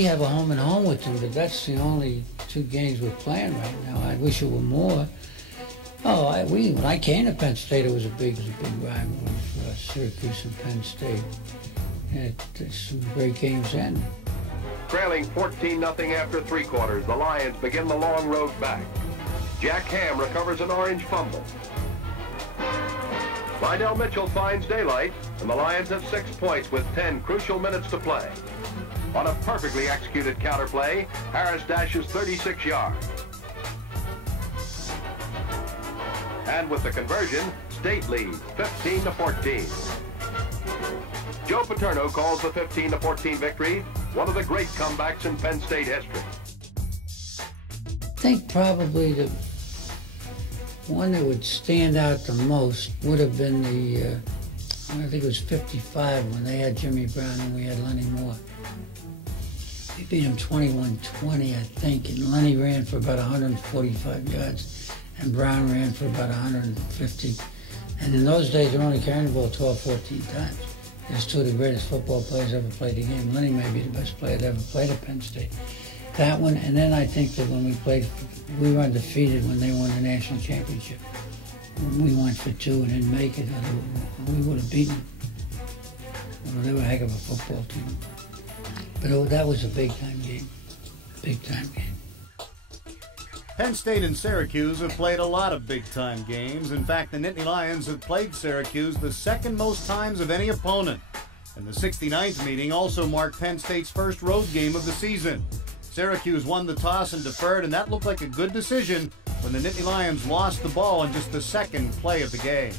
we have a home and home with them, but that's the only 2 games we're playing right now. I wish it were more. Oh, when I came to Penn State, it was a big rivalry for Syracuse and Penn State. And some great games then. Trailing 14-0 after 3 quarters, the Lions begin the long road back. Jack Ham recovers an orange fumble. Lydell Mitchell finds daylight, and the Lions have 6 points with 10 crucial minutes to play. On a perfectly executed counterplay, Harris dashes 36 yards. And with the conversion, State leads 15-14. Joe Paterno calls the 15-14 victory one of the great comebacks in Penn State history. I think probably the one that would stand out the most would have been the, I think it was 55 when they had Jimmy Brown and we had Lenny Moore. They beat him 21-20, I think, and Lenny ran for about 145 yards and Brown ran for about 150. And in those days, they were only carrying the ball 12, 14 times. There's 2 of the greatest football players ever played the game. Lenny may be the best player that ever played at Penn State. That one, and then I think that when we were undefeated when they won the national championship. When we went for 2 and didn't make it, we would have beaten them. Well, they were a heck of a football team. But that was a big-time game. Big-time game. Penn State and Syracuse have played a lot of big-time games. In fact, the Nittany Lions have played Syracuse the 2nd most times of any opponent. And the 69th meeting also marked Penn State's first road game of the season. Syracuse won the toss and deferred, and that looked like a good decision when the Nittany Lions lost the ball in just the 2nd play of the game.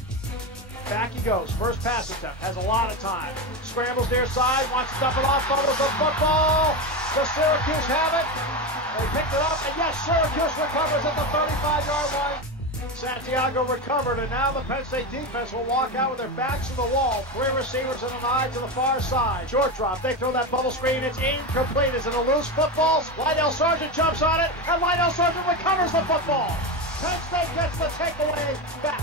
Back he goes. First pass attempt. Has a lot of time. Scrambles near side. Wants to dump it off. Fumbles the football. Does Syracuse have it? They picked it up. And yes, Syracuse recovers at the 35-yard line. Santiago recovered, and now the Penn State defense will walk out with their backs to the wall. 3 receivers and an eye to the far side. Short drop. They throw that bubble screen. It's incomplete. It's a loose football. Lydell Sargent jumps on it, and Lydell Sargent recovers the football. Penn State gets the takeaway back.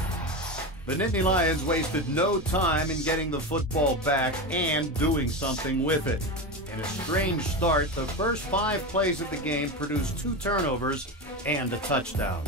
The Nittany Lions wasted no time in getting the football back and doing something with it. In a strange start, the first 5 plays of the game produced 2 turnovers and a touchdown.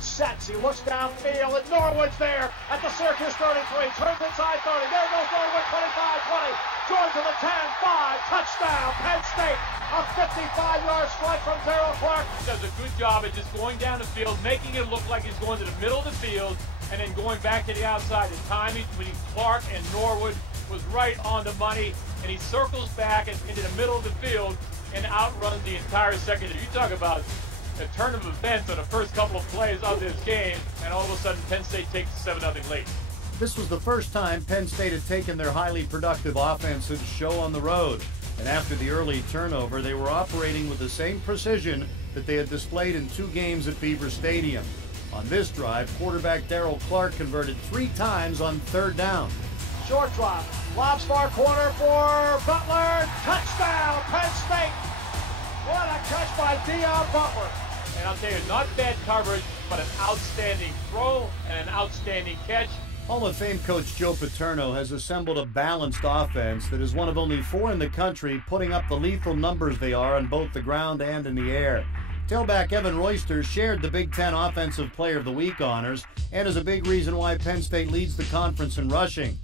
Sets, he looks downfield, and Norwood's there at the Syracuse 33, turns inside 30, there goes Norwood, 25-20, George to the 10-5, touchdown, Penn State, a 55-yard strike from Darrell Clark. He does a good job at just going down the field, making it look like he's going to the middle of the field, and then going back to the outside. The timing between Clark and Norwood was right on the money, and he circles back into the middle of the field and outruns the entire secondary. You talk about a turn of events on the first couple of plays of this game, and all of a sudden Penn State takes a 7-0 lead. This was the first time Penn State had taken their highly productive offensive show on the road. And after the early turnover, they were operating with the same precision that they had displayed in 2 games at Beaver Stadium. On this drive, quarterback Darrell Clark converted 3 times on 3rd down. Short drop, lobs far corner for Butler, touchdown, Penn State. What a catch by Deion Butler. And I'll tell you, not bad coverage, but an outstanding throw and an outstanding catch. Hall of Fame coach Joe Paterno has assembled a balanced offense that is one of only 4 in the country putting up the lethal numbers they are on both the ground and in the air. Tailback Evan Royster shared the Big Ten Offensive Player of the Week honors and is a big reason why Penn State leads the conference in rushing.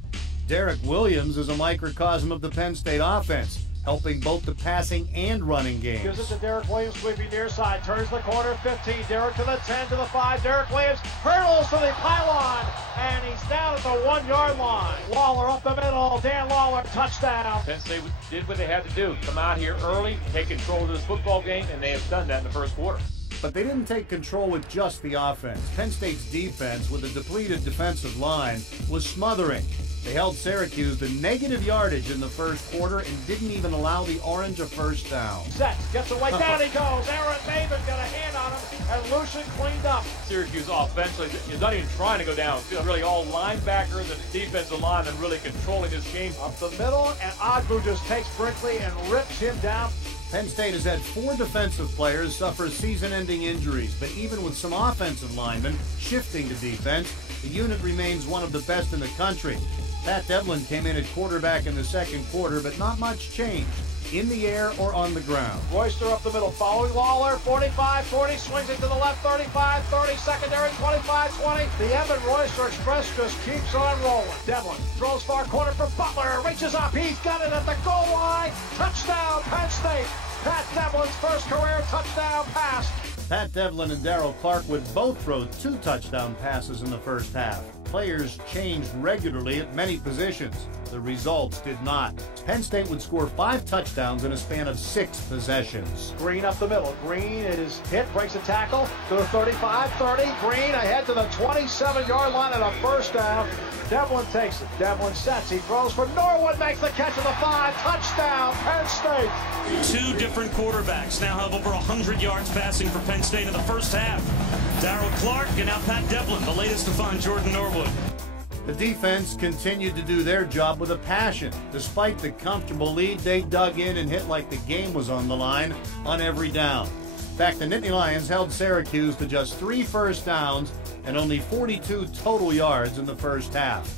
Derek Williams is a microcosm of the Penn State offense, helping both the passing and running games. Gives it to Derek Williams, sweeping near side, turns the corner, 15, Derek to the 10, to the 5, Derek Williams hurdles to the pylon, and he's down at the 1-yard line. Lawler up the middle, Dan Lawler, touchdown. Penn State did what they had to do, come out here early, take control of this football game, and they have done that in the first quarter. But they didn't take control with just the offense. Penn State's defense, with a depleted defensive line, was smothering. They held Syracuse to negative yardage in the first quarter and didn't even allow the Orange a first down. Sets, gets away, down he goes. Aaron Maven got a hand on him, and Lucian cleaned up. Syracuse offensively is not even trying to go downfield. Really all linebackers and defensive linemen really controlling this game. Up the middle, and Agbu just takes Brinkley and rips him down. Penn State has had 4 defensive players suffer season-ending injuries, but even with some offensive linemen shifting to defense, the unit remains one of the best in the country. Pat Devlin came in at quarterback in the second quarter, but not much changed. in the air or on the ground. Royster up the middle, following Lawler, 45-40, swings it to the left, 35-30, secondary, 25-20. The Evan Royster Express just keeps on rolling. Devlin throws far corner for Butler, reaches up, he's got it at the goal line. Touchdown, Penn State. Pat Devlin's first career touchdown pass. Pat Devlin and Darryl Clark would both throw 2 touchdown passes in the first half. Players changed regularly at many positions. The results did not. Penn State would score 5 touchdowns in a span of 6 possessions. Green up the middle. Green is hit, breaks a tackle to the 35-30. Green ahead to the 27-yard line and a first down. Devlin takes it. Devlin sets. He throws for Norwood, makes the catch of the 5. Touchdown, Penn State. 2 different quarterbacks now have over 100 yards passing for Penn State in the first half. Darryl Clark and now Pat Devlin, the latest to find Jordan Norwood. The defense continued to do their job with a passion. Despite the comfortable lead, they dug in and hit like the game was on the line on every down. In fact, the Nittany Lions held Syracuse to just 3 first downs and only 42 total yards in the first half.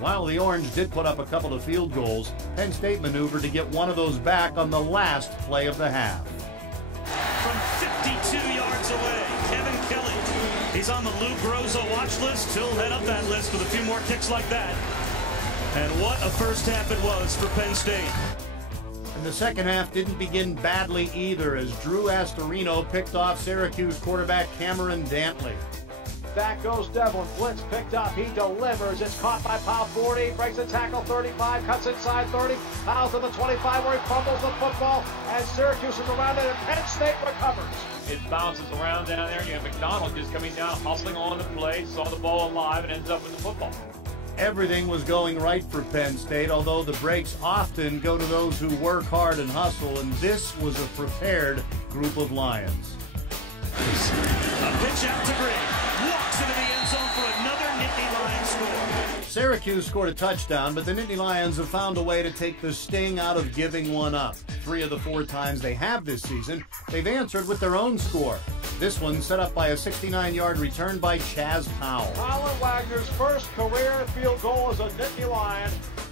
While the Orange did put up a couple of field goals, Penn State maneuvered to get one of those back on the last play of the half. From 52 yards away, Kevin Kelly. He's on the Lou Groza watch list. He'll head up that list with a few more kicks like that. And what a first half it was for Penn State. And the second half didn't begin badly either, as Drew Astorino picked off Syracuse quarterback Cameron Dantley. Back goes Devlin. Blitz picked up. He delivers. It's caught by Powell. 40. Breaks a tackle. 35. Cuts inside 30. Powell to the 25 where he fumbles the football. And Syracuse is around it. And Penn State recovers. It bounces around down there. You have McDonald just coming down, hustling on the play, saw the ball alive, and ends up with the football. Everything was going right for Penn State, although the breaks often go to those who work hard and hustle, and this was a prepared group of Lions. A pitch out to Green. Walks into the end zone for another Nittany Lions score. Syracuse scored a touchdown, but the Nittany Lions have found a way to take the sting out of giving one up. 3 of the 4 times they have this season, they've answered with their own score. This one set up by a 69-yard return by Chaz Powell. Colin Wagner's first career field goal as a Nittany Lion.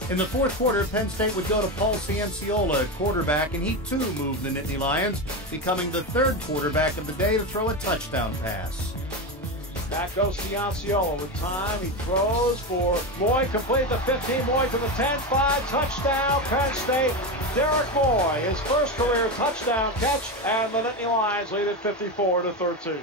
In the fourth quarter, Penn State would go to Paul Cianciola at quarterback, and he too moved the Nittany Lions, becoming the 3rd quarterback of the day to throw a touchdown pass. Back goes Cianciola with time. He throws for Moy. Complete the 15. Moy to the 10-5. Touchdown, Penn State. Derek Moy, his first career touchdown catch. And the Nittany Lions lead at 54-13.